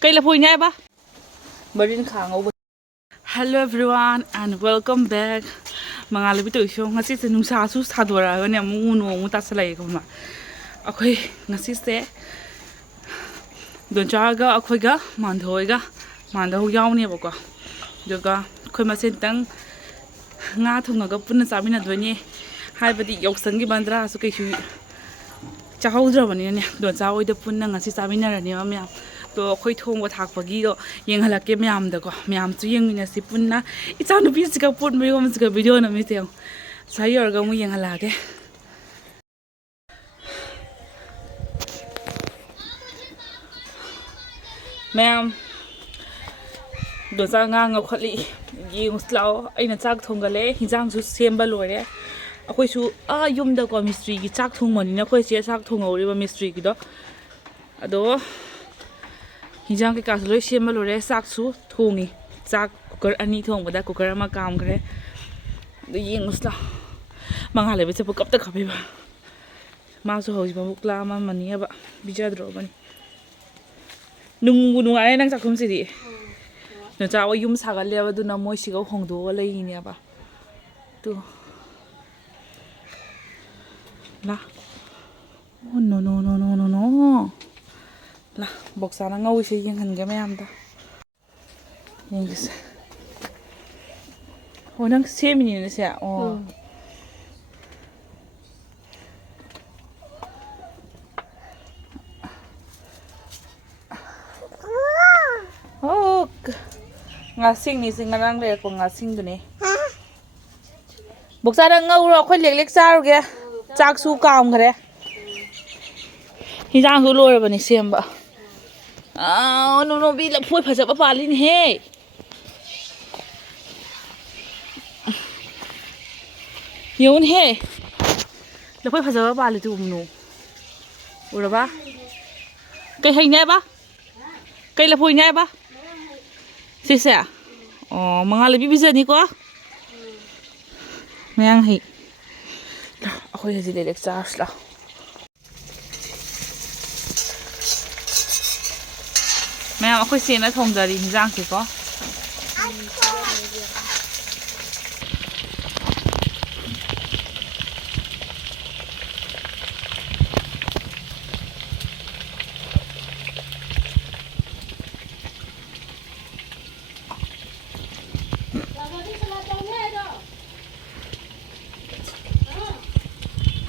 Cây là phôi nhai ba. Marin khang over. Hello everyone and welcome back. Mga labi to show ngasi se nung sa su sa dora ne mu no mu ta salai ko ma. Akhoi ngasi se don chaga akhoi ga mandhoi ga mandho yaw ne ba ko. Joga khoi ma sen tang nga thunga ga punna samina doni. Hai badi yok sangi bandra su kai shu. Chahudra bani ne don cha oi de punna ngasi samina ra ne ma. To khoi thong ba thak pagi do yeng hala ke myam da ko myam chu yeng mina si punna I cha nu bi si ka put me gom si ka video na mi teng sa yor ga mu yeng hala ke myam do cha nga nga khali yeng slao aina chak thong ga le hinjang chu sem ba lore akhoi chu a yum da ko mystery gi chak thong mani na khoi che chak thong ori ba mystery gi do ado Hijang ke kasu loi siam malore sak su thongi chak cooker ani thong bada cooker ma kam kare do yeng usla manga le beche pukap ta khabe ba ma su hoji ba bukla ma mani ba bija dro bani nung ai nang chakum si di no cha wa yum sagal le ba du na moi si go hongdo le ni ba tu la oh no la box sana ngau se yeng han ga mayam da yeng se oh nang se mini ne se oh oh nga sing ni sing ngang le ko nga sing du ne box sana ngau ro khoi lek lek cha ro ge chak su kam khare Hijang su lore bani sem ba no bi la phoi phaja ba palin he yun he la phoi phaja ba pali tu nu ura ba cây hình nhai ba cây là phôi nhai ba xì xẻ mga labi bây giờ ni ko mang hi akhoi ji le lecture la mẹ akhoi se na thong dari hinjang ki ko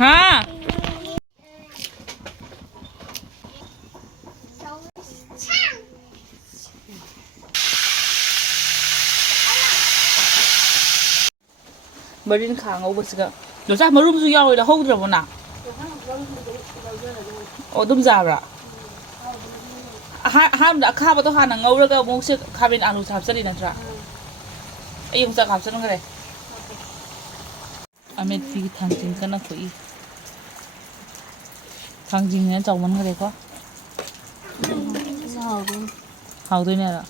ha Marin khang over siga lo cha marum su yaw da hodra bona o dum za bra ha da kha ba to ha na ngau ra ga mo se khabin alu chap sari na tra ayung cha khap san ngare amet fi thang jing kana khoi thang jing ne chaw man ngare ko hau doi ne ra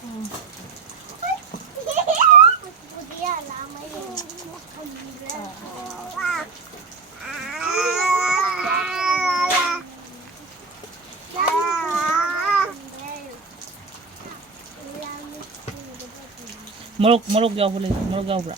Morok yaw boleh morok yaw bra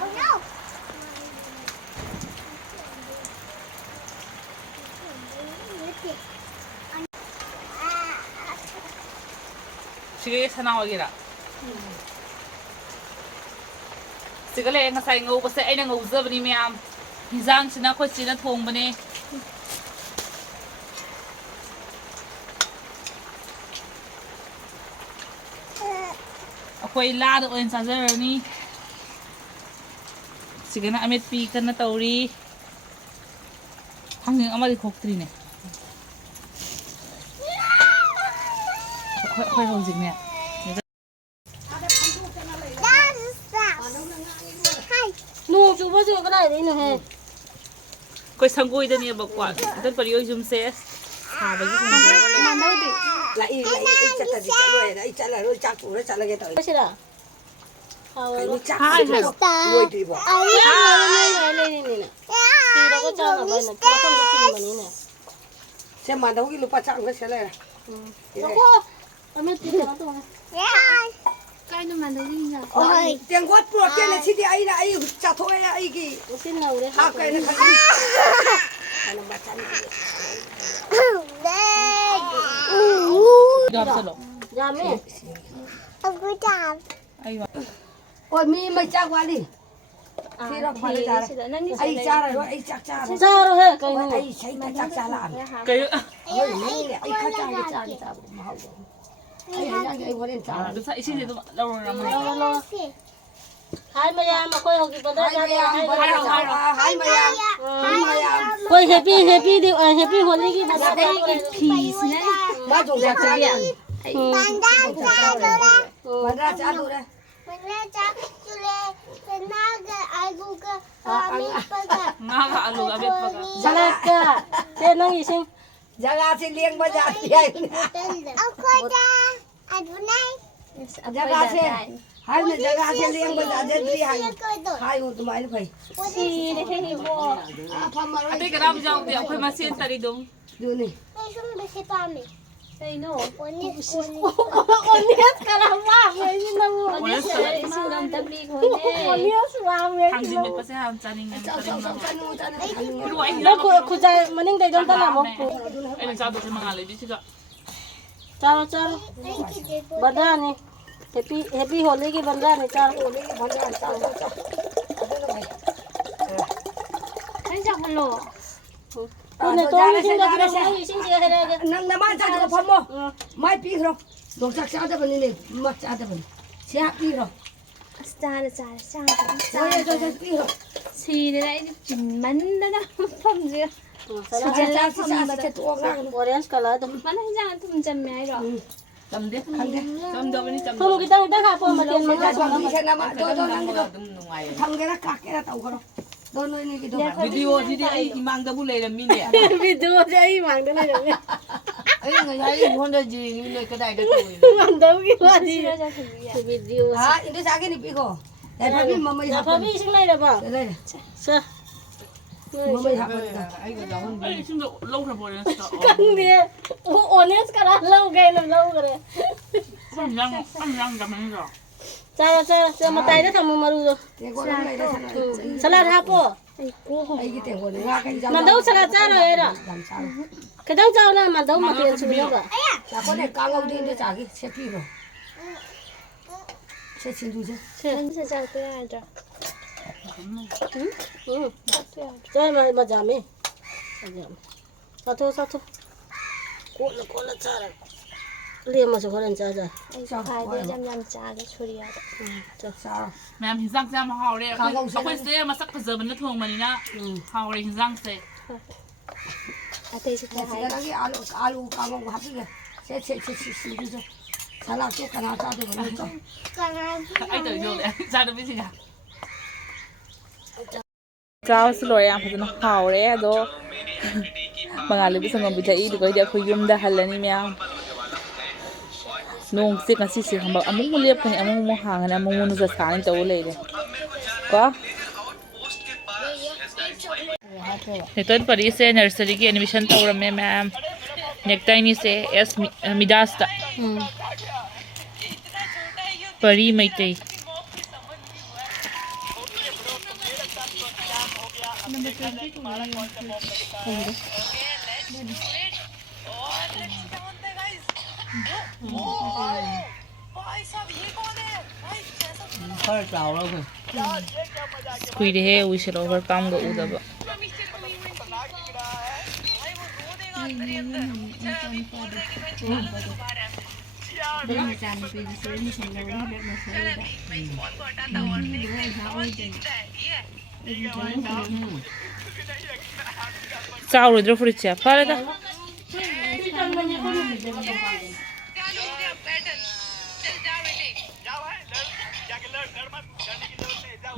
Oh no! sige sana wagi ra sige le nga sai ngau ba se ai na ngau za bani myam hijang sina kho china thong bane akhoi la do en sa zer ni sige na amet pi kan na tauri hanging amari khok tri ne khoi hong jing ne Nu chú bao giờ cái này đấy nè. ꯑꯩꯈꯣꯏ ꯁꯪꯒꯣꯏꯗꯅꯦꯕꯀꯣ ꯑꯗꯨ ꯄꯔꯤ ꯍꯣꯏ ꯌꯨꯝꯁꯦ ꯁꯥꯕꯒꯤ ꯃꯥꯟꯗꯧꯗꯤ ꯂꯥꯛꯏ ꯑꯩ ꯆꯠꯇꯗꯤ ꯆꯠꯂꯣꯏꯅ ꯑꯩ ꯆꯠꯂꯔꯣꯏ ꯆꯥꯛ ꯄꯨꯔ ꯆꯠꯂꯒꯦ ꯇꯧꯔꯤ ꯁꯤꯔ ꯀꯩꯅꯣ ꯆꯥꯛ ꯂꯣꯏꯗ꯭ꯔꯤꯕꯣ ꯂꯩꯔꯤꯅꯤꯅ ꯊꯤꯔꯒ ꯆꯥꯅꯕ ꯍꯥꯏꯅ ꯃꯐꯝꯗ ꯊꯤꯟꯕꯅꯤꯅꯦ ꯁꯦ ꯃꯥꯙꯧꯒꯤ ꯂꯨꯄꯥ ꯆꯥꯝꯃꯒ ꯁꯦ ꯂꯩꯔꯦ ꯂꯧꯀꯣ ꯑꯃꯗꯤ ꯀꯩꯅꯣ ꯇꯧꯅꯦ Kaino mandolina. ꯇꯦꯡꯀꯣꯠ ꯄꯨꯔꯛꯇꯦꯅꯦ ꯁꯤꯗꯤ ꯑꯩ ꯆꯥꯊꯣꯛꯑꯦ ꯑꯩꯒꯤ ꯎꯁꯤꯟ ꯅꯧꯔꯦ ꯍꯥꯞꯀꯦꯅ ꯈꯜꯂꯤ ꯍꯥꯞꯆꯜꯂꯣ ꯌꯥꯝꯃꯦ Aku jam. ꯍꯣꯏ ꯃꯤ ꯑꯃ ꯆꯥꯛ ꯋꯥꯠꯂꯤ ꯁꯤꯔꯣ ꯐꯔꯦ ꯆꯥꯔꯦ ꯑꯩ ꯆꯥꯔꯔꯣꯏ ꯑꯩ ꯆꯥꯛ ꯆꯥꯔꯣꯏ ꯆꯥꯔꯣꯍꯦ ꯀꯩꯅꯣ ꯑꯩ ꯏꯁꯩꯗ ꯆꯥꯛ ꯆꯥꯂꯛꯑꯃꯦ ꯀꯩ ꯑꯩ ꯈꯔ ꯆꯥꯒꯦ ꯆꯥꯕꯗ ꯃꯍꯥꯎꯗꯣ ꯑꯩ ꯍꯩꯅꯥꯡꯒꯤ ꯑꯩ ꯍꯣꯔꯦꯟ ꯆꯥꯔꯒꯦ ꯏꯁꯤꯡꯁꯦ ꯑꯗꯨꯝ ꯂꯧꯔꯝꯃꯣ ꯍꯥꯏ ꯃꯌꯥꯝ ꯑꯩꯈꯣꯏ ꯍꯧꯖꯤꯛ ꯕꯖꯥꯔ ꯍꯥꯏ ꯃꯌꯥꯝ ꯑꯩꯈꯣꯏ ꯍꯦꯄꯤ ꯍꯣꯂꯤꯒꯤ ꯕꯖꯥꯔ Fisnya. ꯃꯥ ꯖꯣꯡꯆꯥꯛ ꯆꯥꯒꯦ Bandar. ꯃꯗ꯭ꯔꯥ ꯆꯥꯗꯣꯔꯦ Mana cak cule tenaga aku ke kami pegang. ꯉꯥꯒ ꯑꯂꯨꯒ ꯑꯃꯦꯠꯄꯒ ꯁꯂꯥꯠꯀ ꯁꯦ ꯅꯪ ꯏꯁꯤꯡ ꯖꯒꯥꯁꯤ ꯂꯦꯡꯕ ꯌꯥꯗꯦ ꯍꯥꯏꯕꯅꯦ Aku ada adunai. ꯖꯒꯥꯁꯦ ꯍꯥꯏꯕꯅꯦ ꯖꯒꯥꯁꯦ ꯂꯦꯡꯕ ꯌꯥꯖꯗ꯭ꯔꯤ ꯍꯥꯏꯌꯨ ꯍꯥꯏꯌꯨ ꯑꯗꯨꯃꯥꯏꯅ ꯐꯩ ꯑꯇꯩ ꯀꯅꯥꯝ ꯌꯥꯎꯗꯦ ꯑꯩꯈꯣꯏ ꯃꯁꯦꯟ ꯇꯔꯤꯗꯨꯝ ꯑꯗꯨꯅꯤ Besok besi pamit. ꯀꯩꯅꯣ Onis. ꯑꯣꯅꯤꯌꯁ ꯀꯔꯥ ꯋꯥꯃꯦ ꯅꯪ ꯑꯣꯅꯦꯁ ꯏꯁꯤꯡ ꯑꯝꯇ ꯄꯤꯈꯣꯅꯦ ꯑꯣꯅꯤꯌꯁ ꯋꯥꯃꯦ ꯊꯥꯡꯖꯤꯡ ꯃꯦꯠꯄꯁꯦ ꯌꯥꯝ ꯆꯥꯅꯤꯡꯉꯦ ꯅꯪ ꯈꯨꯖꯥꯏ ꯃꯅꯤꯡꯗꯩꯗꯣ ꯑꯝꯇ ꯂꯥꯛꯑꯣ ꯑꯩꯅ ꯆꯥꯗꯣꯏꯁꯦ ꯃꯉꯥ ꯂꯩꯕꯤꯁꯤꯒ ꯆꯥꯔꯣ ꯕꯟꯗ꯭ꯔꯥꯅꯤ ꯍꯦꯄꯤ ꯍꯣꯂꯤꯒꯤ ꯕꯟꯗ꯭ꯔꯥꯅꯤ ꯆꯥꯔꯣ 이sin지가 해라게. ꯅꯪ ꯅꯃꯥ ꯆꯥꯗꯣ ꯐꯝꯃꯣ ꯃꯥꯏ ꯄꯤꯈ꯭ꯔꯣ ꯌꯣꯡꯆꯥꯛ ꯆꯥꯗꯕꯅꯤꯅꯦ ꯃꯥ ꯆꯥꯗꯕꯅꯤ ꯁꯤ ꯍꯥꯞꯄꯤꯈ꯭ꯔꯣ Cara ꯍꯣꯏ ꯄꯤꯈ꯭ꯔꯣ Sira ini mandana pamjia. 오렌지 컬러도. Mana jangan tuh jamnya iro. ꯆꯝꯗꯦ ꯆꯝꯗꯕꯅꯤ ꯊꯨꯝ ꯈꯤꯇꯪ ꯈꯤꯇꯪ ꯍꯥꯞꯄꯣ ꯃꯊꯦꯜ ꯃꯉꯥ ꯊꯝꯒꯦꯔꯥ ꯀꯥꯛꯀꯦꯔꯥ ꯇꯧꯈ꯭ꯔꯣ ꯅꯣꯏꯅꯤꯒꯤꯗꯣ ꯚꯤꯗꯤꯑꯣꯁꯤꯗꯤ ꯑꯩ ꯏꯃꯥꯡꯗꯕꯨ ꯂꯩꯔꯝꯃꯤꯅꯦ ꯚꯤꯗꯤꯑꯣꯁꯦ ꯑꯩ ꯃꯥꯡꯗ ꯂꯩꯔꯝꯃꯦ ꯑꯩ ꯉꯁꯥꯏ ꯐꯣꯟꯗ ꯌꯦꯡꯉꯤ ꯅꯣꯏ ꯀꯗꯥꯏꯗ ꯇꯧꯏꯅꯣ ꯉꯝꯗꯕꯒꯤ ꯋꯥꯗꯤ ꯚꯤꯗꯤꯑꯣꯁꯦ ꯍꯥ 인도 자기니 삐고 대파비 뭐 ꯐꯕꯤ ꯏꯁꯤꯡ ꯂꯩꯔꯕꯣ ꯂꯩꯔꯦ ꯁꯦ ꯃꯃꯩ ꯍꯥꯞꯄꯅꯤꯗ ꯑꯩ ꯏꯁꯤꯡꯗꯣ ꯂꯧꯈ꯭ꯔꯕꯣꯔꯦ ꯈꯪꯗꯦ ꯑꯣꯅꯦꯁ ꯀꯔꯥ ꯂꯧꯒꯦꯅ ꯂꯧꯈ꯭ꯔꯦ ꯆꯥꯔꯣ ꯃꯇꯥꯏꯗ ꯊꯝꯃꯨ ꯃꯔꯨꯗꯣ ꯁꯂꯥꯗ ꯍꯥꯞꯄꯣ ꯑꯩꯒꯤ ꯇꯦꯡꯀꯣꯠ ꯉꯥ ꯀꯩ ꯆꯥꯎ ꯃꯟꯗꯧ ꯁꯂꯥꯗ ꯆꯥꯔꯣꯏꯔꯣ ꯈꯤꯇꯪ ꯆꯥꯎꯅ ꯃꯟꯗꯧ ꯃꯊꯦꯜ ꯁꯨꯅꯕ ꯆꯥꯈꯣꯅꯦ ꯀꯥꯡꯉꯧꯗꯤ 인도 자기 셰피로 셰 진두제 ꯆꯥꯏ ꯃꯖꯥꯃꯦ 사토 꼴라 짜라 ꯂꯦꯝꯃꯁꯨ ꯍꯣꯔꯦꯟ ꯆꯥ자 ꯃꯌꯥꯝ ꯍꯤꯟꯖꯥꯡꯁꯦ ꯌꯥꯝ ꯍꯥꯎꯔꯦ ꯑꯩꯈꯣꯏꯁꯦ ꯃꯁꯛ ꯐꯖꯕꯅ ꯊꯣꯡꯕꯅꯤ나 하울의 흰상색. 시간하게 알루 까먹고 합치게 세세세세세 살라도 하나 짜도 그렇죠. 아이들 요래 자도 비시가. ꯆꯥꯕꯁꯨ ꯂꯣꯏꯔꯦ ꯌꯥꯝ ꯐꯖꯅ ꯍꯥꯎꯔꯦ ꯑꯗꯣ ꯃꯉꯥꯜꯂꯩꯕꯤ ꯁꯪꯒꯣꯝ ꯄꯤꯊꯛꯏ ꯑꯗꯨꯒꯩꯗꯤ ꯑꯩꯈꯣꯏ ꯌꯨꯝꯗ ꯍꯜꯂꯅꯤ ꯃꯌꯥꯝ ꯅꯣꯡꯁꯦ ꯉꯁꯤꯁꯦ ꯈꯪꯕ ꯑꯃꯨꯛ ꯂꯦꯞꯀꯅꯤ ꯑꯃꯨꯛ ꯍꯥꯡꯒꯅꯤ ꯑꯃꯨꯛ ꯅꯨꯡꯁꯥ ꯁꯥꯅꯤ ꯇꯧ ꯂꯩꯔꯦ ꯀꯣ ꯅꯦꯇꯣꯟ ꯄꯔꯤꯁꯦ ꯅꯔꯁꯔꯤꯒꯤ ꯑꯦꯗꯃꯤꯁꯟ ꯇꯧꯔꯝꯃꯦ ꯃꯌꯥꯝ ꯅꯦꯛꯇꯥꯏꯅꯤꯁꯦ ꯑꯦꯁ ꯃꯤꯗꯥꯁꯇ ꯄꯔꯤ ꯃꯩꯇꯩ ꯈꯔ ꯆꯥꯎꯔꯒ ꯀꯨꯏꯔꯦꯍꯦ ꯋꯤꯁꯦꯜ ꯑꯣꯚꯔ ꯄꯥꯝꯒ ꯎꯗꯕ ꯆꯥꯎꯔꯣꯏꯗ꯭ꯔꯣ ꯐꯨꯔꯤꯠꯁꯦ ꯐꯔꯦꯗ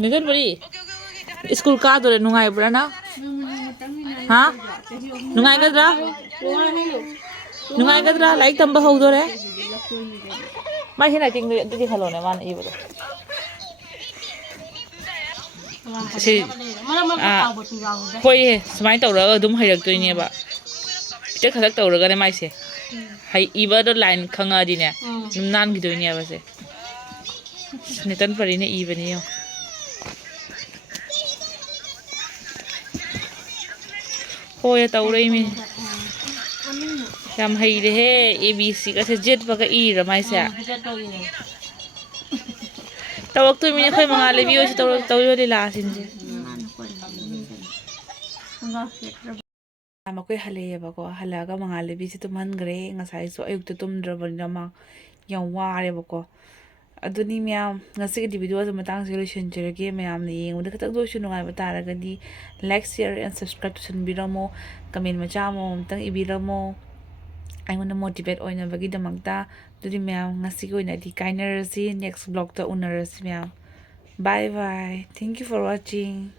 ꯅꯤꯡꯒꯟ ꯃꯔꯤ ꯁ꯭ꯀꯨꯜ ꯀꯥꯗꯣꯔꯦ ꯅꯨꯡꯉꯥꯏꯕ꯭ꯔꯥ ꯅꯪ Ha? Nungaigadra? Nungaigadra? Like tamba hogdore? Mai hina ting du khalone man ibado. Si hoi sumai tawraga adum hairagtoineba. Picture khadak tawraga ne maise. Hai ibado line khanga dine. Nan gidoineba se. Nitan pari ne ibani yo. Hoi tawrai mi. Yam haire he ABC ka se jet baga I ra maise. Tawak tu mini khoi manga lebi osi tawo de la sinje. Makoi haleyeba ko halaga mga lebi si tumhangre ngasai so ayuk tumdrabana ma yang wareba ko. Aduni miyam ngasi ka video sa matang solution jirage miyam na yeng udah katak doon nungai batara gadi like share and subscribe to sunbira mo kamin machamo tang ibira mo ay mo na motivate oy na bagi damagta dudi miyam ngasi ko na di kainarasi next vlog ta unarasi miyam. Bye bye. Thank you for watching.